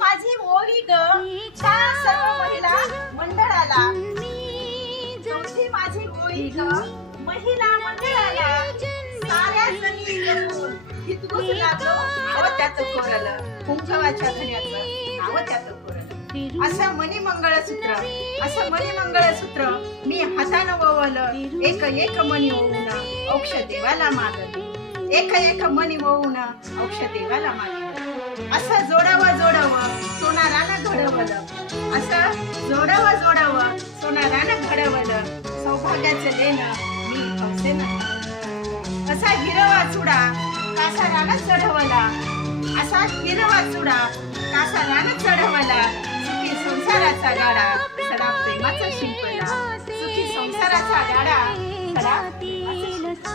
माझी ओवी ग त्या सर्व महिला मंडळाला, तुमची माझी ओवी ग महिला मंडळाला, साऱ्या जणी जमून हितगुज लागलो आवत्याचं कोरलं, कुंकवाच्या धन्याचं आवत्याचं कोरलं. असं मनी मंगळसूत्र, असं मनी मंगळसूत्र मी हातानं ववलं, एक एक मनी ओवून औक्ष देवाला मागलं, एक एक मनी ओवून औक्ष देवाला मागलं. असं जोडावं जोडावं सोनारानं घडवलं, असं जोडावं जोडावं सोनारानं घडवलं, सौभाग्याचं लेणं मी हौसेनं. असा हिरवा चुडा कासारानं चढवला, असा हिरवा चुडा कासारानं चढवला, सुखी संसाराचा गाडा सडा प्रेमाचा शिंपला, सुखी संसाराचा गाडा सडा प्रेमाचा शिंपला.